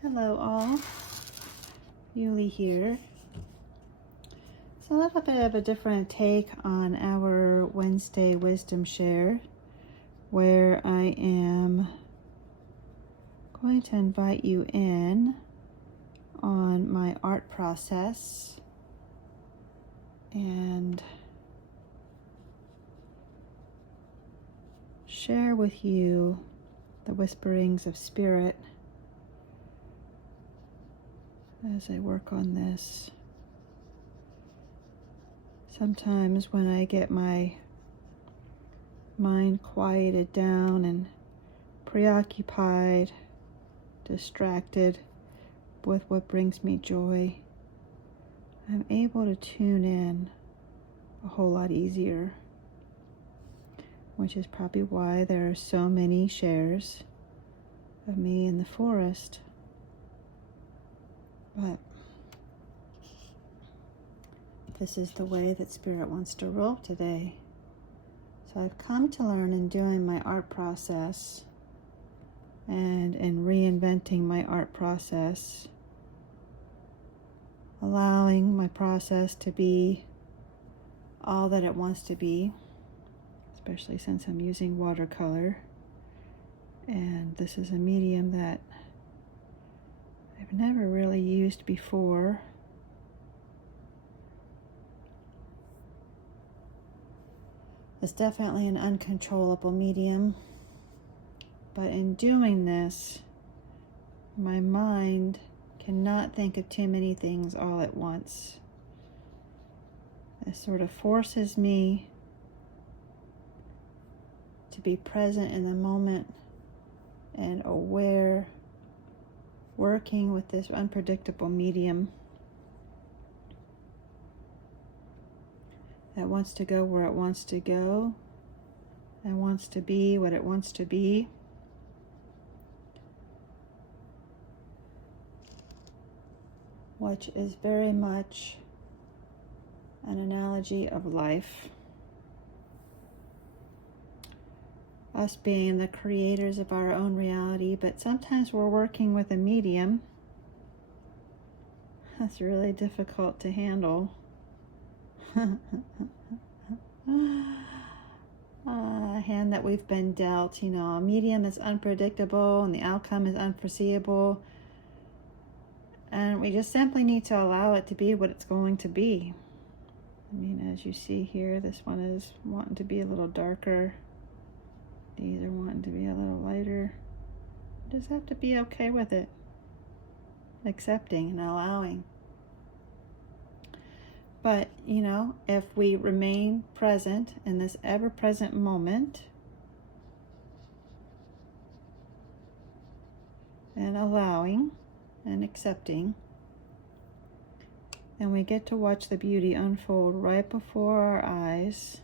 Hello all, Yuli here. It's a little bit of a different take on our Wednesday Wisdom Share, where I am going to invite you in on my art process and share with you the whisperings of spirit as I work on this. Sometimes when I get my mind quieted down and preoccupied, distracted with what brings me joy, I'm able to tune in a whole lot easier, which is probably why there are so many shares of me in the forest. But this is the way that Spirit wants to roll today. So I've come to learn in doing my art process and in reinventing my art process, allowing my process to be all that it wants to be, especially since I'm using watercolor. And this is a medium that I've never really used before. It's definitely an uncontrollable medium, but in doing this, my mind cannot think of too many things all at once. It sort of forces me to be present in the moment and aware, working with this unpredictable medium that wants to go where it wants to go and wants to be what it wants to be. Which is very much an analogy of life. Us being the creators of our own reality, but sometimes we're working with a medium that's really difficult to handle. A hand that we've been dealt, a medium that's unpredictable and the outcome is unforeseeable. And we just simply need to allow it to be what it's going to be. As you see here, this one is wanting to be a little darker. These are wanting to be a little lighter. Just have to be okay with it. Accepting and allowing. But, if we remain present in this ever-present moment and allowing and accepting, then we get to watch the beauty unfold right before our eyes.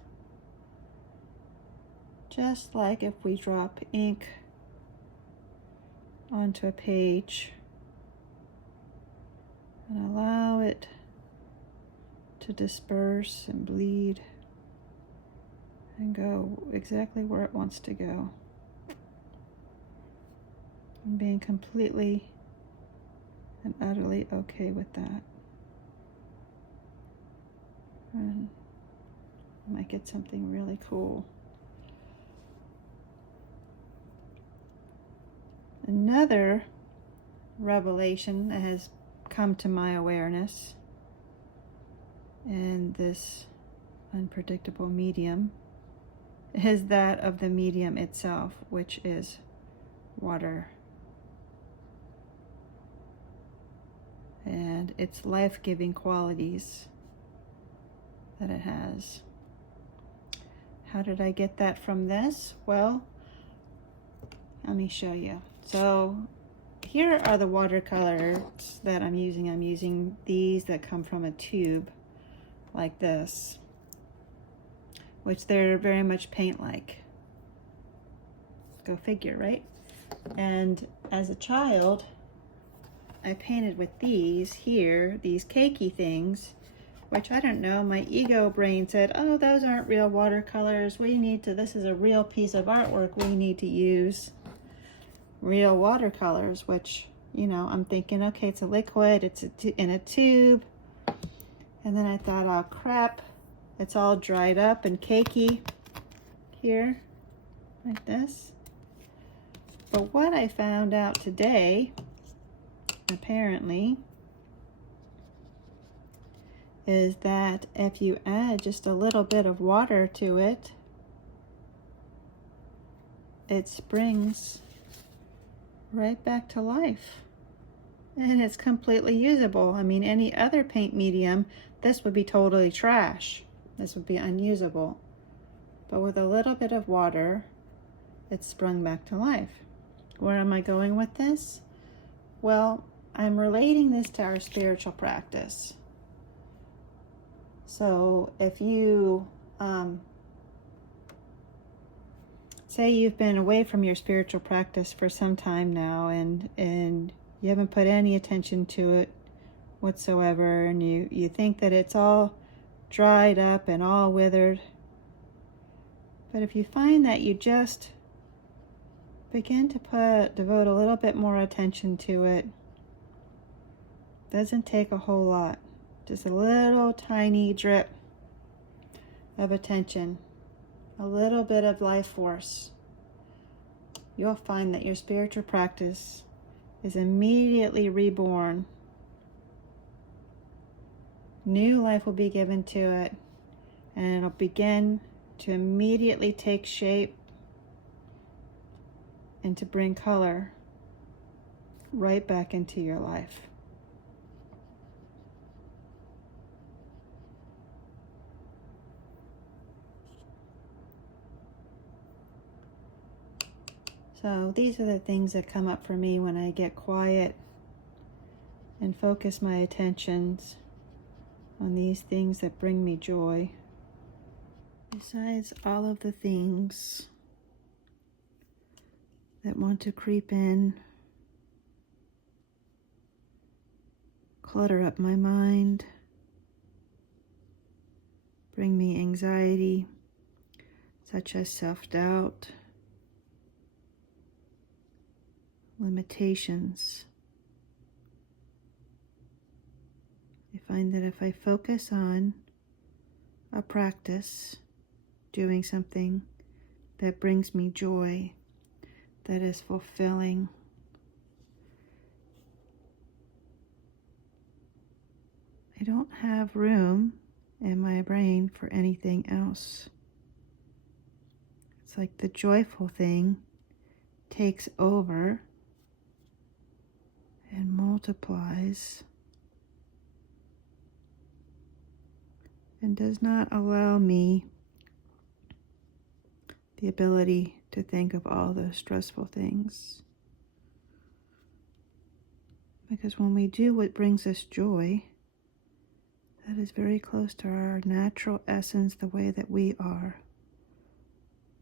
Just like if we drop ink onto a page and allow it to disperse and bleed and go exactly where it wants to go. And being completely and utterly okay with that. And I might get something really cool. Another revelation that has come to my awareness in this unpredictable medium is that of the medium itself, which is water. And its life-giving qualities that it has. How did I get that from this? Well, let me show you. So here are the watercolors that I'm using. I'm using these that come from a tube like this, which they're very much paint-like. Go figure, right? And as a child, I painted with these here, these cakey things, which I don't know, my ego brain said, oh, those aren't real watercolors. This is a real piece of artwork. We need to use real watercolors, which you know, I'm thinking, okay, it's a liquid, it's in a tube. And then I thought, oh crap, it's all dried up and cakey here, like this. But what I found out today, apparently, is that if you add just a little bit of water to it, it springs right back to life. And it's completely usable. I mean, any other paint medium, this would be totally trash. This would be unusable. But with a little bit of water, it's sprung back to life. Where am I going with this? Well, I'm relating this to our spiritual practice. So if you say you've been away from your spiritual practice for some time now, and you haven't put any attention to it whatsoever, and you think that it's all dried up and all withered. But if you find that you just begin to devote a little bit more attention to it, doesn't take a whole lot. Just a little tiny drip of attention, a little bit of life force. You'll find that your spiritual practice is immediately reborn. New life will be given to it, and it'll begin to immediately take shape and to bring color right back into your life. So these are the things that come up for me when I get quiet and focus my attentions on these things that bring me joy. Besides all of the things that want to creep in, clutter up my mind, bring me anxiety, such as self-doubt, limitations. I find that if I focus on a practice, doing something that brings me joy, that is fulfilling, I don't have room in my brain for anything else. It's like the joyful thing takes over and multiplies and does not allow me the ability to think of all those stressful things. Because when we do what brings us joy, that is very close to our natural essence, the way that we are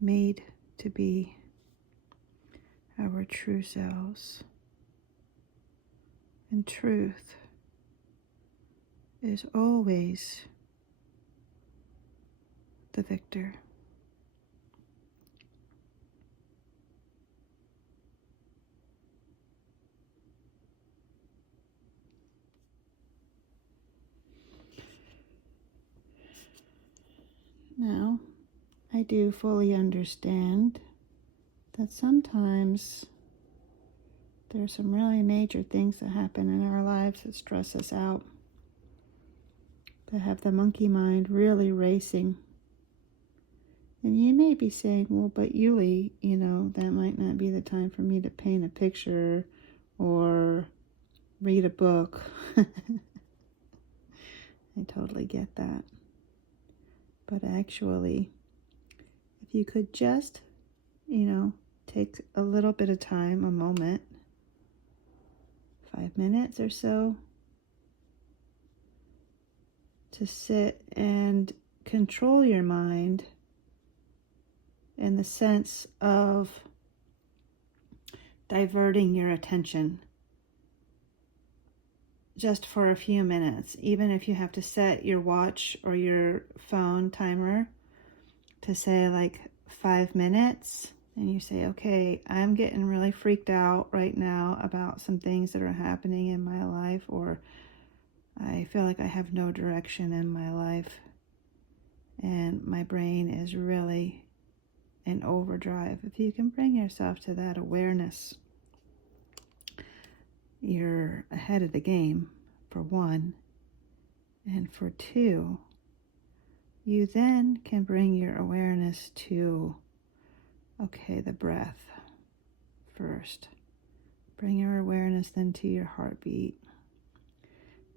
made to be, our true selves. And truth is always the victor. Now, I do fully understand that sometimes there's some really major things that happen in our lives that stress us out, that have the monkey mind really racing. And you may be saying, well, but Yuli, that might not be the time for me to paint a picture or read a book. I totally get that. But actually, if you could just, take a little bit of time, a moment, 5 minutes or so, to sit and control your mind in the sense of diverting your attention just for a few minutes, even if you have to set your watch or your phone timer to say like 5 minutes, And you say, okay, I'm getting really freaked out right now about some things that are happening in my life, or I feel like I have no direction in my life, and my brain is really in overdrive. If you can bring yourself to that awareness, you're ahead of the game, for one. And for two, you then can bring your awareness to, okay, the breath first. Bring your awareness then to your heartbeat.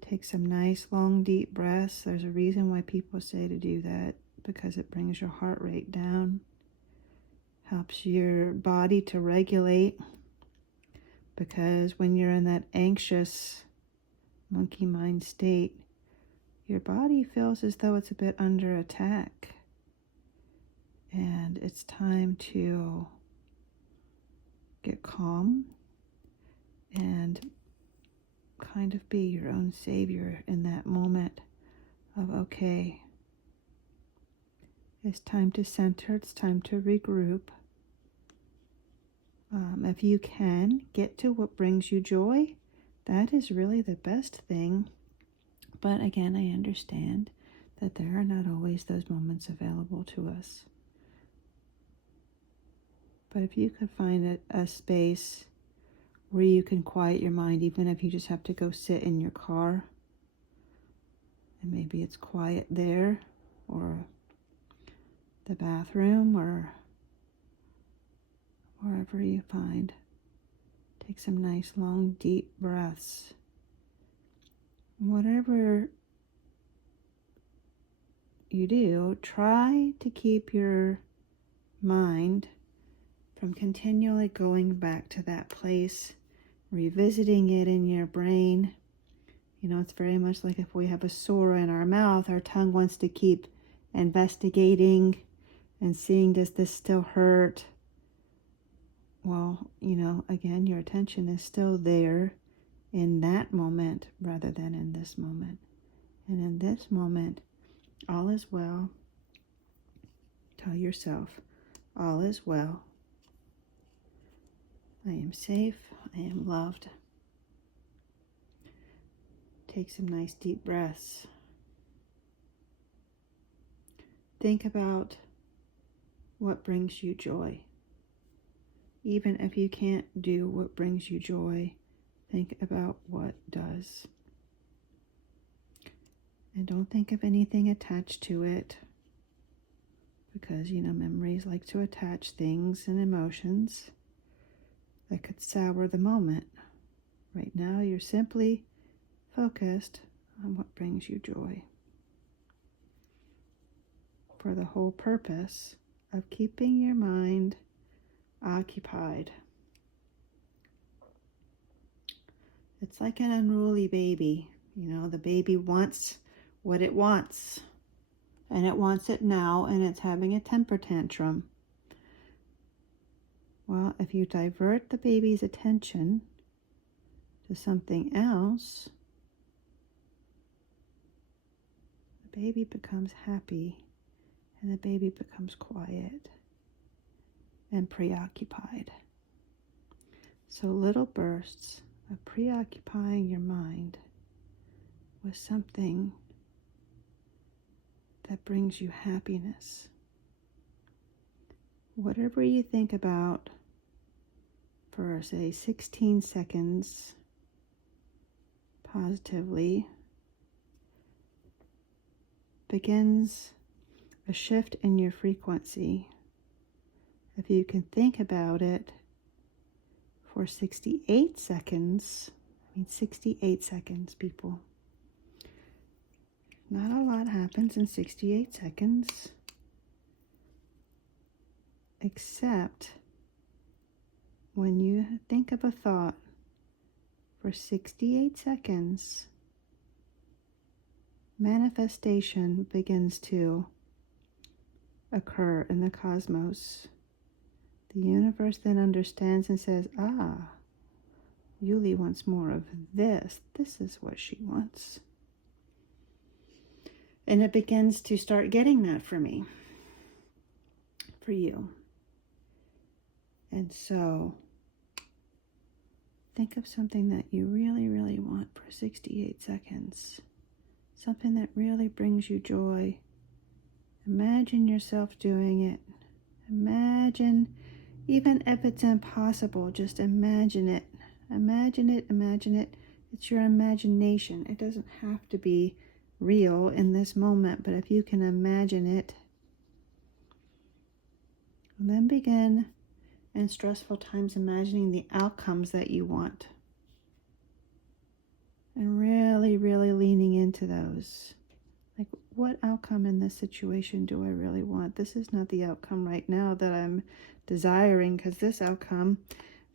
Take some nice, long, deep breaths. There's a reason why people say to do that, because it brings your heart rate down, helps your body to regulate, because when you're in that anxious monkey mind state, your body feels as though it's a bit under attack. And it's time to get calm and kind of be your own savior in that moment of, okay, it's time to center, it's time to regroup. If you can get to what brings you joy, that is really the best thing. But again, I understand that there are not always those moments available to us. But if you could find a space where you can quiet your mind, even if you just have to go sit in your car, and maybe it's quiet there, or the bathroom, or wherever you find, take some nice, long, deep breaths. Whatever you do, try to keep your mind from continually going back to that place, revisiting it in your brain. You know, it's very much like if we have a sore in our mouth, our tongue wants to keep investigating and seeing, does this still hurt? Well, you know, again, your attention is still there in that moment rather than in this moment. And in this moment, all is well. Tell yourself, all is well. I am safe. I am loved. Take some nice deep breaths. Think about what brings you joy. Even if you can't do what brings you joy, think about what does. And don't think of anything attached to it, because, you know, memories like to attach things and emotions that could sour the moment. Right now, you're simply focused on what brings you joy, for the whole purpose of keeping your mind occupied. It's like an unruly baby. You know, the baby wants what it wants, and it wants it now, and it's having a temper tantrum. Well, if you divert the baby's attention to something else, the baby becomes happy, and the baby becomes quiet and preoccupied. So little bursts of preoccupying your mind with something that brings you happiness. Whatever you think about for, say, 16 seconds positively begins a shift in your frequency. If you can think about it for 68 seconds, 68 seconds, people. Not a lot happens in 68 seconds, except when you think of a thought for 68 seconds, manifestation begins to occur in the cosmos. The universe then understands and says, Yuli wants more of this. This is what she wants. And it begins to start getting that for me, for you. And so think of something that you really, really want for 68 seconds. Something that really brings you joy. Imagine yourself doing it. Imagine, even if it's impossible, just imagine it. Imagine it, imagine it. It's your imagination. It doesn't have to be real in this moment, but if you can imagine it, and then begin in stressful times imagining the outcomes that you want. And really, really leaning into those. Like, what outcome in this situation do I really want? This is not the outcome right now that I'm desiring, because this outcome,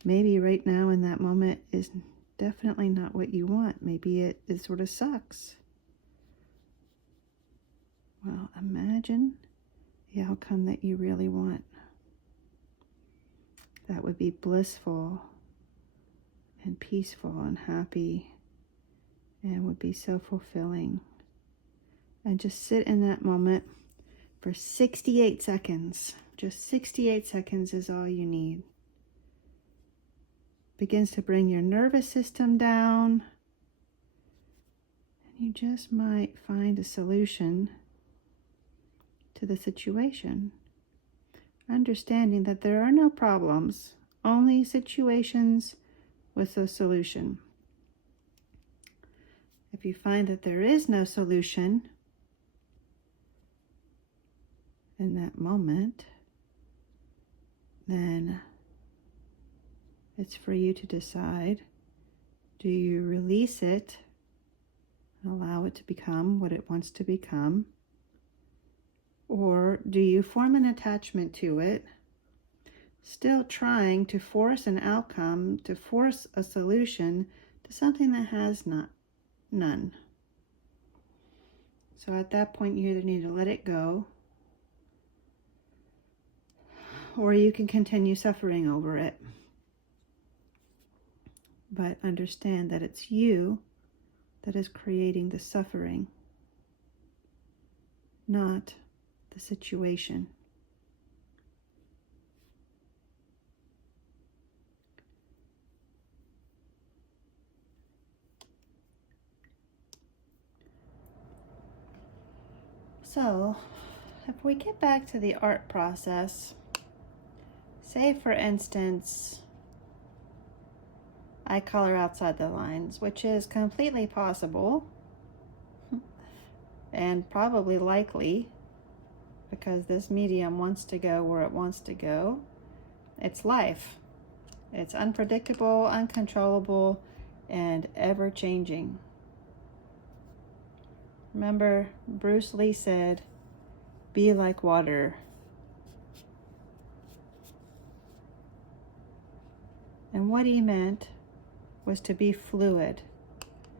maybe right now in that moment, is definitely not what you want. Maybe it sort of sucks. Well, imagine the outcome that you really want. That would be blissful and peaceful and happy and would be so fulfilling. And just sit in that moment for 68 seconds. Just 68 seconds is all you need. Begins to bring your nervous system down. And you just might find a solution to the situation. Understanding that there are no problems, only situations with a solution. If you find that there is no solution in that moment, then it's for you to decide, do you release it, allow it to become what it wants to become, or do you form an attachment to it, still trying to force an outcome, to force a solution to something that has none. So at that point, you either need to let it go, or you can continue suffering over it. But understand that it's you that is creating the suffering, not the situation. So, if we get back to the art process, say for instance, I color outside the lines, which is completely possible and probably likely, because this medium wants to go where it wants to go. It's life. It's unpredictable, uncontrollable, and ever-changing. Remember, Bruce Lee said, "Be like water." And what he meant was to be fluid.